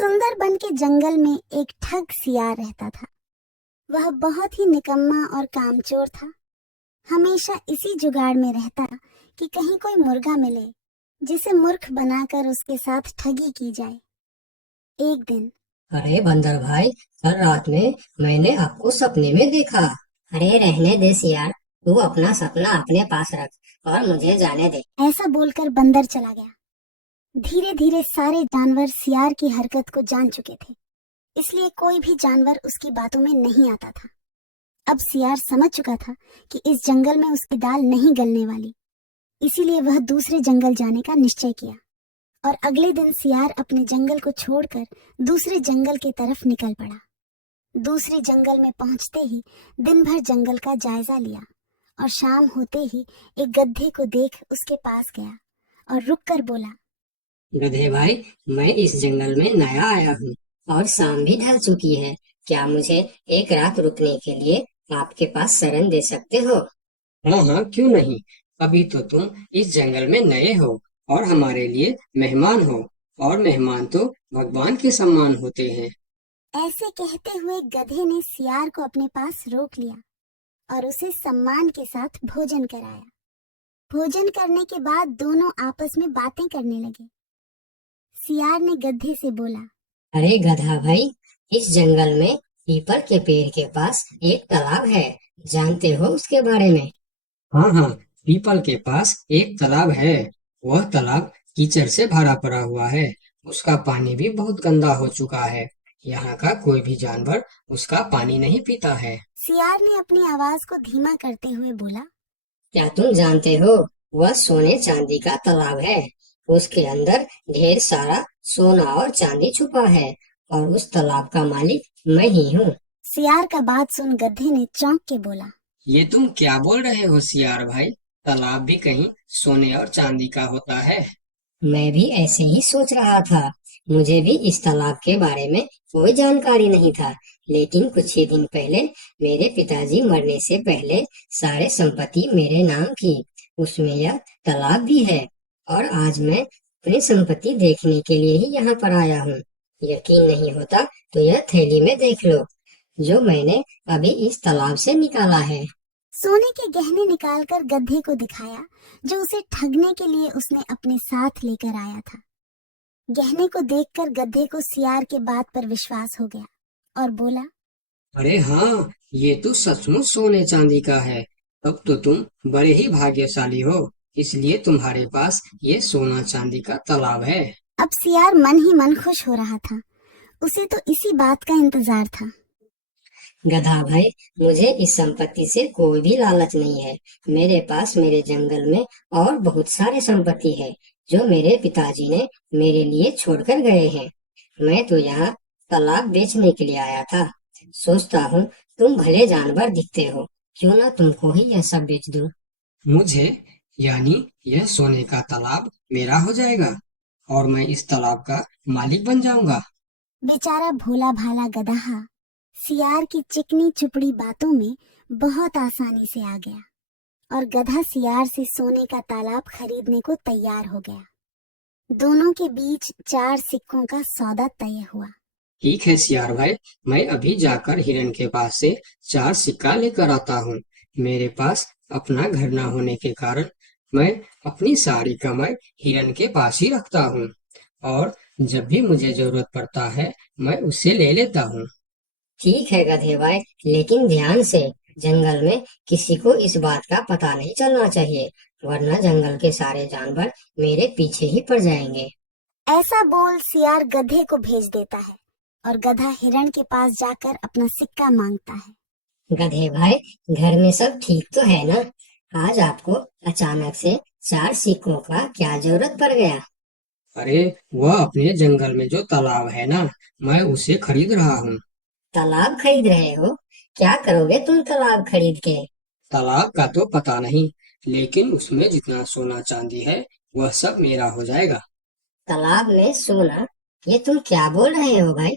सुंदर बन के जंगल में एक ठग सियार रहता था। वह बहुत ही निकम्मा और कामचोर था। हमेशा इसी जुगाड़ में रहता कि कहीं कोई मुर्गा मिले जिसे मूर्ख बनाकर उसके साथ ठगी की जाए। एक दिन अरे बंदर भाई, कल रात में मैंने आपको सपने में देखा। अरे रहने दे सियार, तू अपना सपना अपने पास रख और मुझे जाने दे। ऐसा बोलकर बंदर चला गया। धीरे धीरे सारे जानवर सियार की हरकत को जान चुके थे, इसलिए कोई भी जानवर उसकी बातों में नहीं आता था। अब सियार समझ चुका था कि इस जंगल में उसकी दाल नहीं गलने वाली, इसीलिए वह दूसरे जंगल जाने का निश्चय किया। और अगले दिन सियार अपने जंगल को छोड़कर दूसरे जंगल की तरफ निकल पड़ा। दूसरे जंगल में पहुंचते ही दिन भर जंगल का जायजा लिया और शाम होते ही एक गधे को देख उसके पास गया और रुककर बोला, गधे भाई, मैं इस जंगल में नया आया हूँ और शाम भी ढल चुकी है। क्या मुझे एक रात रुकने के लिए आपके पास शरण दे सकते हो? हाँ हाँ, क्यों नहीं। अभी तो तुम इस जंगल में नए हो और हमारे लिए मेहमान हो, और मेहमान तो भगवान के सम्मान होते हैं। ऐसे कहते हुए गधे ने सियार को अपने पास रोक लिया और उसे सम्मान के साथ भोजन कराया। भोजन करने के बाद दोनों आपस में बातें करने लगे। सियार ने गधे से बोला, अरे गधा भाई, इस जंगल में पीपल के पेड़ के पास एक तालाब है, जानते हो उसके बारे में? हाँ हाँ, पीपल के पास एक तालाब है। वह तालाब कीचड़ से भरा पड़ा हुआ है। उसका पानी भी बहुत गंदा हो चुका है। यहाँ का कोई भी जानवर उसका पानी नहीं पीता है। सियार ने अपनी आवाज को धीमा करते हुए बोला, क्या तुम जानते हो, वह सोने चांदी का तालाब है। उसके अंदर ढेर सारा सोना और चांदी छुपा है, और उस तालाब का मालिक मैं ही हूँ। सियार का बात सुन गधे ने चौंक के बोला, ये तुम क्या बोल रहे हो सियार भाई? तालाब भी कहीं सोने और चांदी का होता है? मैं भी ऐसे ही सोच रहा था। मुझे भी इस तालाब के बारे में कोई जानकारी नहीं था, लेकिन कुछ ही दिन पहले मेरे पिताजी मरने से पहले सारे संपत्ति मेरे नाम की। उसमें यह तालाब भी है, और आज मैं अपनी संपत्ति देखने के लिए ही यहाँ पर आया हूँ। यकीन नहीं होता तो यह थैली में देख लो, जो मैंने अभी इस तालाब से निकाला है। सोने के गहने निकालकर गधे को दिखाया, जो उसे ठगने के लिए उसने अपने साथ लेकर आया था। गहने को देखकर गधे को सियार के बात पर विश्वास हो गया और बोला, अरे हाँ, ये तो सचमुच सोने चांदी का है। तब तो तुम बड़े ही भाग्यशाली हो, इसलिए तुम्हारे पास ये सोना चांदी का तालाब है। अब सियार मन ही मन खुश हो रहा था। उसे तो इसी बात का इंतजार था। गधा भाई, मुझे इस संपत्ति से कोई भी लालच नहीं है। मेरे पास मेरे जंगल में और बहुत सारे संपत्ति है, जो मेरे पिताजी ने मेरे लिए छोड़कर गए हैं। मैं तो यहाँ तालाब बेचने के लिए आया था। सोचता हूँ तुम भले जानवर दिखते हो, क्यों ना तुमको ही यह सब बेच दूं। मुझे, यानी यह सोने का तालाब मेरा हो जाएगा, और मैं इस तालाब का मालिक बन जाऊंगा। बेचारा भोला भाला गदहा सियार की चिकनी चुपड़ी बातों में बहुत आसानी से आ गया और गधा सियार से सोने का तालाब खरीदने को तैयार हो गया। दोनों के बीच 4 सिक्कों का सौदा तय हुआ। ठीक है सियार भाई, मैं अभी जाकर हिरन के पास से 4 सिक्का लेकर आता हूँ। मेरे पास अपना घर न होने के कारण मैं अपनी सारी कमाई हिरन के पास ही रखता हूँ, और जब भी मुझे जरूरत पड़ता है मैं उससे ले लेता हूँ। ठीक है गधे भाई, लेकिन ध्यान से, जंगल में किसी को इस बात का पता नहीं चलना चाहिए, वरना जंगल के सारे जानवर मेरे पीछे ही पड़ जाएंगे। ऐसा बोल सियार गधे को भेज देता है और गधा हिरण के पास जाकर अपना सिक्का मांगता है। गधे भाई, घर में सब ठीक तो है ना? आज आपको अचानक से 4 सिक्कों का क्या जरूरत पड़ गया? अरे, वह अपने जंगल में जो तालाब है ना, मैं उसे खरीद रहा हूँ। तालाब खरीद रहे हो? क्या करोगे तुम तालाब खरीद के? तालाब का तो पता नहीं, लेकिन उसमें जितना सोना चांदी है वह सब मेरा हो जाएगा। तालाब में सोना? ये तुम क्या बोल रहे हो भाई?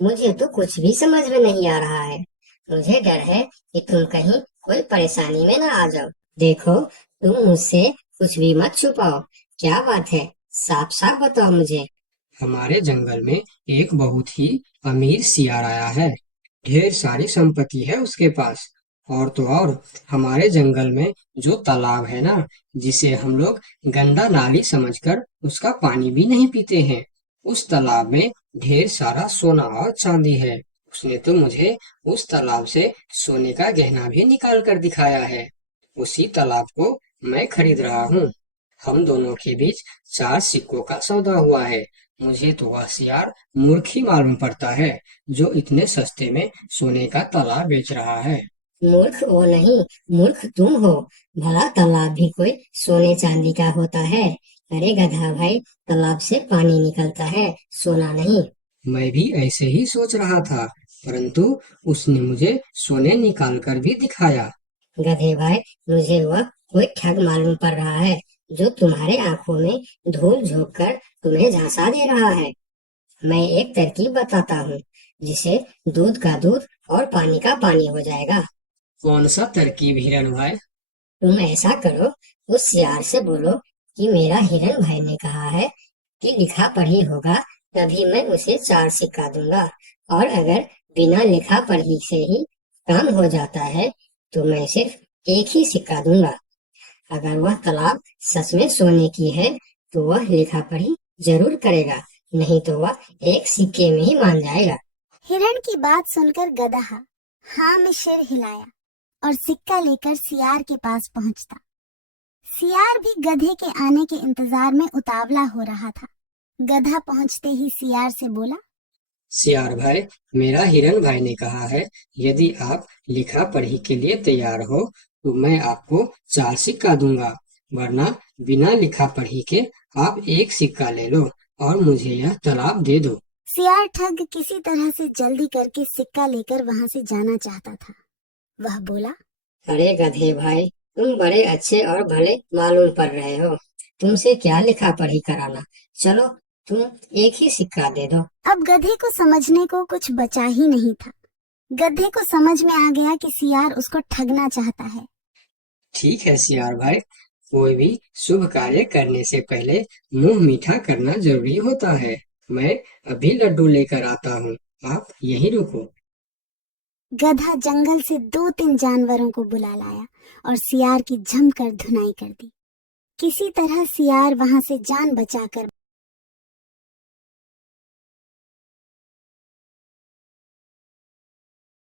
मुझे तो कुछ भी समझ में नहीं आ रहा है। मुझे डर है कि तुम कहीं कोई परेशानी में ना आ जाओ। देखो, तुम मुझसे कुछ भी मत छुपाओ। क्या बात है, साफ साफ बताओ मुझे। हमारे जंगल में एक बहुत ही अमीर सियार आया है। ढेर सारी संपत्ति है उसके पास। और तो और हमारे जंगल में जो तालाब है ना, जिसे हम लोग गंदा नाली समझकर उसका पानी भी नहीं पीते हैं, उस तालाब में ढेर सारा सोना और चांदी है। उसने तो मुझे उस तालाब से सोने का गहना भी निकाल कर दिखाया है। उसी तालाब को मैं खरीद रहा हूँ। हम दोनों के बीच 4 सिक्कों का सौदा हुआ है। मुझे तो वह सियार मूर्ख ही मालूम पड़ता है, जो इतने सस्ते में सोने का तालाब बेच रहा है। मूर्ख वो नहीं, मूर्ख तुम हो। भला तालाब भी कोई सोने चांदी का होता है? अरे गधा भाई, तालाब से पानी निकलता है, सोना नहीं। मैं भी ऐसे ही सोच रहा था, परंतु उसने मुझे सोने निकाल कर भी दिखाया। गधे भाई, मुझे वह कोई ठग मालूम पड़ रहा है, जो तुम्हारे आंखों में धूल झोंक कर तुम्हें झांसा दे रहा है। मैं एक तरकीब बताता हूँ, जिसे दूध का दूध और पानी का पानी हो जाएगा। कौन सा तरकीब हिरन भाई? तुम ऐसा करो, उस सियार से बोलो कि मेरा हिरन भाई ने कहा है कि लिखा पढ़ी होगा तभी मैं उसे 4 सिक्का दूंगा, और अगर बिना लिखा पढ़ी से ही काम हो जाता है तो मैं सिर्फ एक ही सिक्का दूंगा। अगर वह तालाब सच में सोने की है तो वह लिखा पढ़ी जरूर करेगा, नहीं तो वह एक सिक्के में ही मान जाएगा। हिरण की बात सुनकर गधा हाँ में सिर हिलाया और सिक्का लेकर सियार के पास पहुंचता। सियार भी गधे के आने के इंतजार में उतावला हो रहा था। गधा पहुंचते ही सियार से बोला, सियार भाई, मेरा हिरन भाई ने कहा है, यदि आप लिखा पढ़ी के लिए तैयार हो तो मैं आपको 4 सिक्का दूंगा, वरना बिना लिखा पढ़ी के आप एक सिक्का ले लो और मुझे यह तालाब दे दो। सियार ठग किसी तरह से जल्दी करके सिक्का लेकर वहां से जाना चाहता था। वह बोला, अरे गधे भाई, तुम बड़े अच्छे और भले मालूम पड़ रहे हो। तुमसे क्या लिखा पढ़ी कराना, चलो तुम एक ही सिक्का दे दो। अब गधे को समझने को कुछ बचा ही नहीं था। गधे को समझ में आ गया कि सियार उसको ठगना चाहता है। ठीक है सियार भाई, कोई भी शुभ कार्य करने से पहले मुंह मीठा करना जरूरी होता है। मैं अभी लड्डू लेकर आता हूँ, आप यहीं रुको। गधा जंगल से 2-3 जानवरों को बुला लाया और सियार की जमकर धुनाई कर दी। किसी तरह सियार वहां से जान बचाकर